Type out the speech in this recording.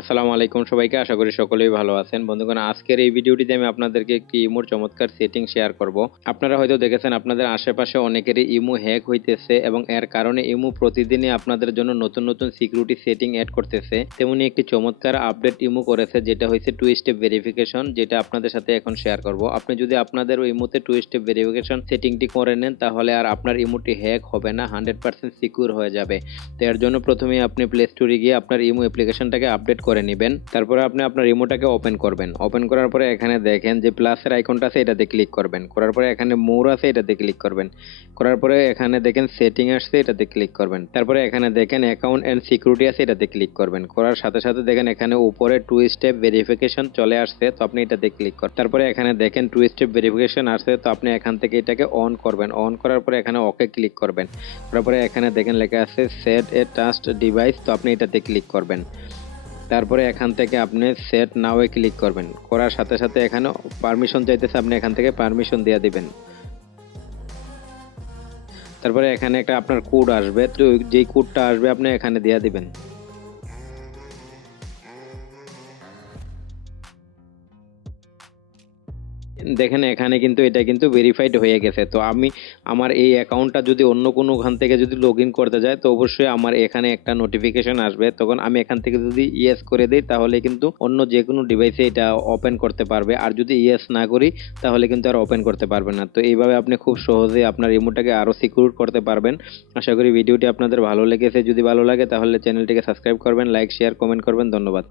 আসসালামু আলাইকুম সবাইকে, আশা করি সকলেই ভালো আছেন। বন্ধুগণ, আজকের এই ভিডিওটিতে আমি আপনাদেরকে একটি ইমোর চমৎকার সেটিং শেয়ার করব। আপনারা হয়তো দেখেছেন আপনাদের আশেপাশে অনেকেরই ইমো হ্যাক হইতেছে এবং এর কারণে ইমো প্রতিদিনই আপনাদের জন্য নতুন নতুন সিকিউরিটি সেটিং অ্যাড করতেছে। তেমনি একটি চমৎকার আপডেট ইমো করেছে, যেটা হয়েছে টু স্টেপ ভেরিফিকেশন, যেটা আপনাদের সাথে এখন শেয়ার করব। আপনি যদি আপনাদের ইমোতে টু স্টেপ ভেরিফিকেশন সেটিংটি করে নেন, তাহলে আর আপনার ইমোটি হ্যাক হবে না, 100% সিকিউর হয়ে যাবে। তো এর জন্য প্রথমেই আপনি প্লে স্টোরে গিয়ে আপনার ইমো অ্যাপ্লিকেশনটাকে আপডেট করে নেবেন। তারপরে আপনি আপনার ইমোটাকে ওপেন করবেন। ওপেন করার পরে এখানে দেখেন যে প্লাসের আইকনটা আছে, এটাতে ক্লিক করবেন। করার পরে এখানে মোর আছে, এটাতে ক্লিক করবেন। করার পরে এখানে দেখেন সেটিং আসছে, এটাতে ক্লিক করবেন। তারপরে এখানে দেখেন অ্যাকাউন্ট এন্ড সিকিউরিটি আছে, এটাতে ক্লিক করবেন। করার সাথে সাথে দেখেন এখানে উপরে টু স্টেপ ভেরিফিকেশন চলে আসছে, তো আপনি এটাতে ক্লিক করেন। তারপরে এখানে দেখেন টু স্টেপ ভেরিফিকেশন আসছে, তো আপনি এখান থেকে এটাকে অন করবেন। অন করার পরে এখানে ওকে ক্লিক করবেন। তারপরে এখানে দেখেন লেখা আছে সেট এ ট্রাস্ট ডিভাইস, তো আপনি এটাতে ক্লিক করবেন। তারপরে এখান থেকে আপনি সেট নাও এ ক্লিক করবেন। করার সাথে সাথে এখানে পারমিশন চাইতেছে, আপনি এখান থেকে পারমিশন দিয়ে দিবেন। তারপরে এখানে একটা আপনার কোড আসবে, তো যেই কোডটা আসবে আপনি এখানে দিয়ে দিবেন। দেখেন এখানে কিন্তু এটা কিন্তু ভেরিফাইড হয়ে গেছে। তো আমি আমার এই অ্যাকাউন্টটা যদি অন্য কোনো ওখান থেকে যদি লগ ইন করতে যায়, তো অবশ্যই আমার এখানে একটা নোটিফিকেশন আসবে। তখন আমি এখান থেকে যদি ইয়েস করে দিই, তাহলে কিন্তু অন্য যে কোনো ডিভাইসে এটা ওপেন করতে পারবে। আর যদি ইয়েস না করি, তাহলে কিন্তু আর ওপেন করতে পারবে না। তো এইভাবে আপনি খুব সহজে আপনার রিমোটটাকে আরও সিকিউর করতে পারবেন। আশা করি ভিডিওটি আপনাদের ভালো লেগেছে। যদি ভালো লাগে তাহলে চ্যানেলটিকে সাবস্ক্রাইব করবেন, লাইক শেয়ার কমেন্ট করবেন। ধন্যবাদ।